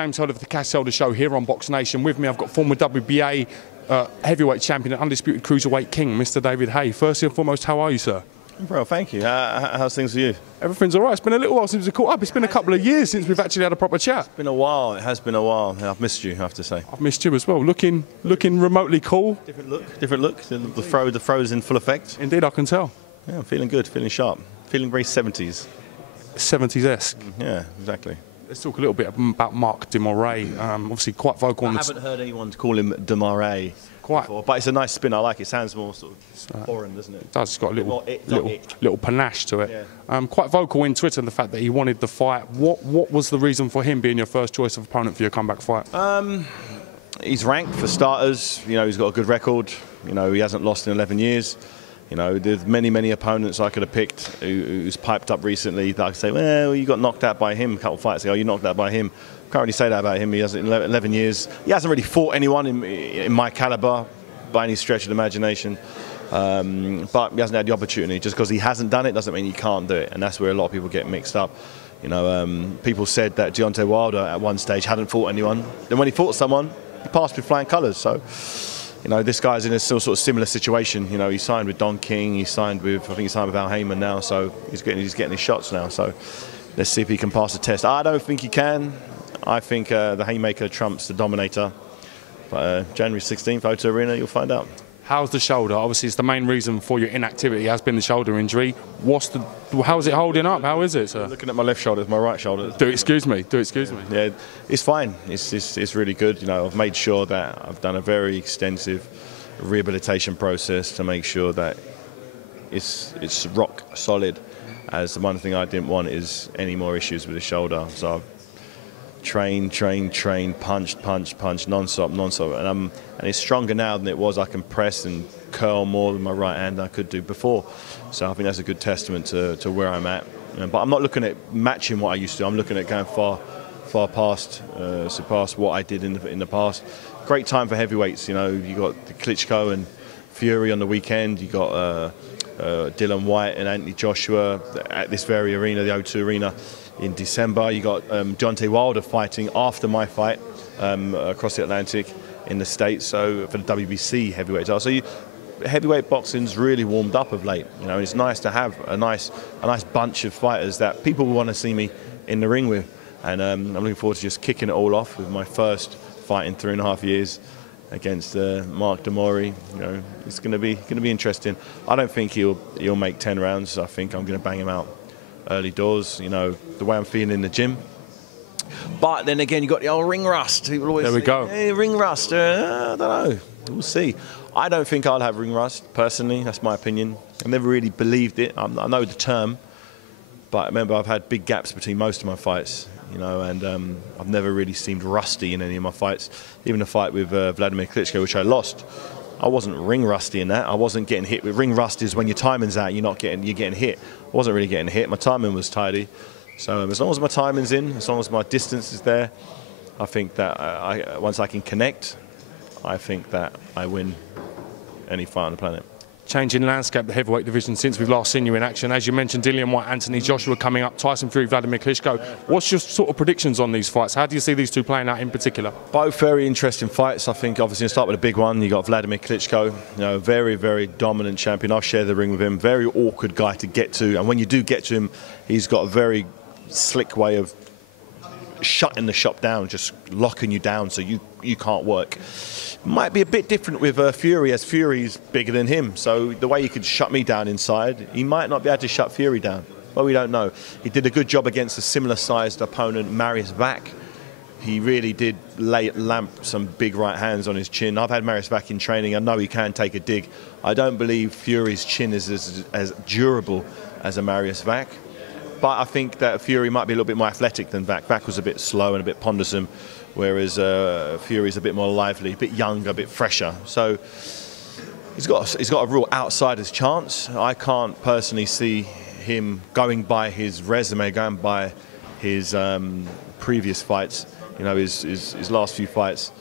James Heard of the Cash Elder Show here on BoxNation. With me, I've got former WBA heavyweight champion and undisputed cruiserweight king, Mr. David Haye. First and foremost, how are you, sir? Bro, thank you. How's things for you? Everything's all right. It's been a little while since we caught up. It's been a couple of years since we've actually had a proper chat. It's been a while. It has been a while. I've missed you, I have to say. I've missed you as well. Looking remotely cool. Different look. Different look. The throw's in full effect. Indeed, I can tell. Yeah, I'm feeling good. Feeling sharp. Feeling very 70s. 70s-esque. Yeah, exactly. Let's talk a little bit about Mark de Moray. Obviously, quite vocal on I haven't heard anyone call him de Moray. Quite. Before, but it's a nice spin. I like it. It sounds more sort of foreign, doesn't it? It does. It's got a little panache to it. Yeah. Quite vocal in Twitter on the fact that he wanted the fight. What was the reason for him being your first choice of opponent for your comeback fight? He's ranked for starters. You know, he's got a good record. You know, he hasn't lost in 11 years. You know, there's many opponents I could have picked who's piped up recently that I could say, well, you got knocked out by him a couple of fights ago. You knocked out by him. Can't really say that about him. He has 11 years. He hasn't really fought anyone in my caliber by any stretch of the imagination. But he hasn't had the opportunity. Just because he hasn't done it doesn't mean he can't do it. And that's where a lot of people get mixed up. You know, people said that Deontay Wilder at one stage hadn't fought anyone. Then when he fought someone, he passed with flying colours. So, you know, this guy's in a sort of similar situation. You know, he signed with Don King. He signed with, I think he signed with Al Heyman now. So he's getting his shots now. So let's see if he can pass the test. I don't think he can. I think the Haymaker trumps the Dominator. But January 16th, O2 Arena, you'll find out. How's the shoulder? Obviously, it's the main reason for your inactivity has been the shoulder injury. How's it holding up? How is it, sir? Looking at my left shoulder, it's my right shoulder. Do excuse me. Do excuse me. Yeah, it's fine. It's really good. You know, I've made sure that I've done a very extensive rehabilitation process to make sure that it's rock solid. As the one thing I didn't want is any more issues with the shoulder. So I've trained, punched, non-stop, and it's stronger now than it was. I can press and curl more with my right hand than I could do before. So I think that's a good testament to where I'm at. But I'm not looking at matching what I used to. I'm looking at going far past, surpass what I did in the past. Great time for heavyweights. You know, you got the Klitschko and Fury on the weekend. You got DILLIAN, WHYTE and Anthony Joshua at this very arena, the O2 Arena. In December, you got Deontay Wilder fighting after my fight across the Atlantic in the States, so for the WBC heavyweight title. So heavyweight boxing's really warmed up of late. You know, it's nice to have a nice bunch of fighters that people want to see me in the ring with, and I'm looking forward to just kicking it all off with my first fight in 3.5 years against Mark de Moray. You know, it's going to be interesting. I don't think he'll make 10 rounds. I think I'm going to bang him out early doors, you know, the way I'm feeling in the gym. But then again, you got the old ring rust. People always there we say, go. Hey, ring rust. I don't know. We'll see. I don't think I'll have ring rust, personally. That's my opinion. I've never really believed it. I know the term, but remember, I've had big gaps between most of my fights, you know, and I've never really seemed rusty in any of my fights. Even the fight with Wladimir Klitschko, which I lost, I wasn't ring rusty in that. I wasn't getting hit with ring rust. Is when your timing's out, you're getting hit. I wasn't really getting hit. My timing was tidy. So as long as my timing's in, as long as my distance is there, I think that once I can connect, I think that I win any fight on the planet. Changing landscape, the heavyweight division since we've last seen you in action. As you mentioned, DILLIAN, WHYTE, Anthony Joshua coming up, Tyson Fury, Wladimir Klitschko. What's your sort of predictions on these fights? How do you see these two playing out in particular? Both very interesting fights. I think obviously start with a big one. You got Wladimir Klitschko, you know, very dominant champion. I've shared the ring with him. Very awkward guy to get to, and when you do get to him, he's got a very slick way of shutting the shop down, just locking you down so you can't work. Might be a bit different with Fury, as Fury's bigger than him. So the way he could shut me down inside, he might not be able to shut Fury down. But we don't know. He did a good job against a similar-sized opponent, Marius Vac. He really did lamp some big right hands on his chin. I've had Marius Vac in training. I know he can take a dig. I don't believe Fury's chin is as durable as a Marius Vac. But I think that Fury might be a little bit more athletic than Vac. Vac was a bit slow and a bit pondersome, whereas Fury's a bit more lively, a bit younger, a bit fresher. So he's got a real outsider's chance. I can't personally see him going by his resume, going by his previous fights. You know, his last few fights.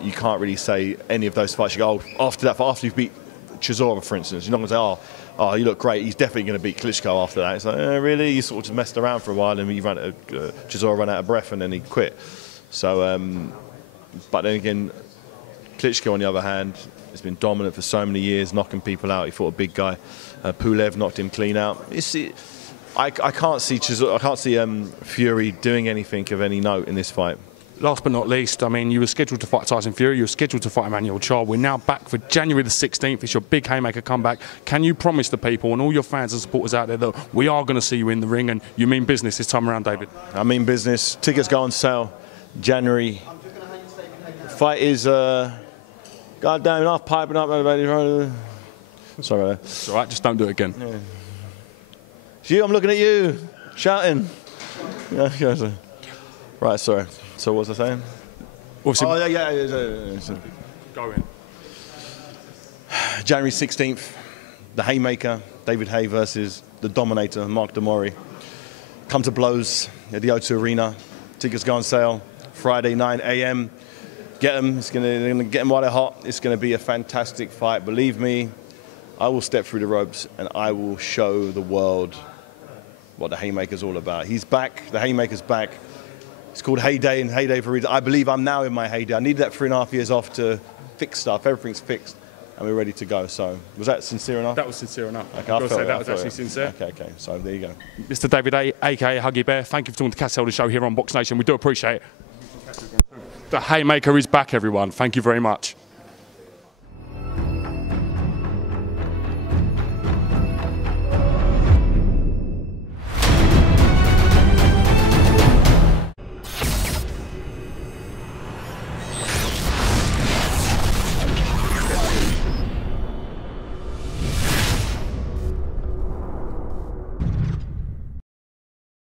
You can't really say any of those fights. You go, oh, after you've beat Chisora, for instance, you're not going to say, oh, you look great. He's definitely going to beat Klitschko after that. It's like, really? You sort of just messed around for a while, and Chisora ran out of breath, and then he quit. So, but then again, Klitschko, on the other hand, has been dominant for so many years, knocking people out. He fought a big guy. Pulev knocked him clean out. I can't see Fury doing anything of any note in this fight. Last but not least, I mean, you were scheduled to fight Tyson Fury, you were scheduled to fight Emmanuel Charles. We're now back for January the 16th. It's your big Haymaker comeback. Can you promise the people and all your fans and supporters out there that we are going to see you in the ring and you mean business this time around, David? I mean business. Tickets go on sale January. Fight is, goddamn, enough piping up, everybody. Sorry about that. It's all right, just don't do it again. Yeah. It's you, I'm looking at you, shouting. Right, sorry. So what was I saying? Obviously, yeah. Go in. January 16th, the Haymaker, David Haye versus the Dominator, Mark Demori. Come to blows at the O2 Arena. Tickets go on sale Friday, 9 a.m. Get them. They're gonna get them while they're hot. It's gonna be a fantastic fight. Believe me, I will step through the ropes and I will show the world what the Haymaker's all about. He's back. The Haymaker's back. It's called Heyday, and Heyday for a reason. I believe I'm now in my heyday. I needed that 3.5 years off to fix stuff. Everything's fixed, and we're ready to go. So, was that sincere enough? That was sincere enough. Okay, I felt that was actually sincere. Okay. So there you go. Mr. David Haye, aka Huggy Bear. Thank you for talking to Cass Elder Show here on BoxNation. We do appreciate it. The Haymaker is back, everyone. Thank you very much.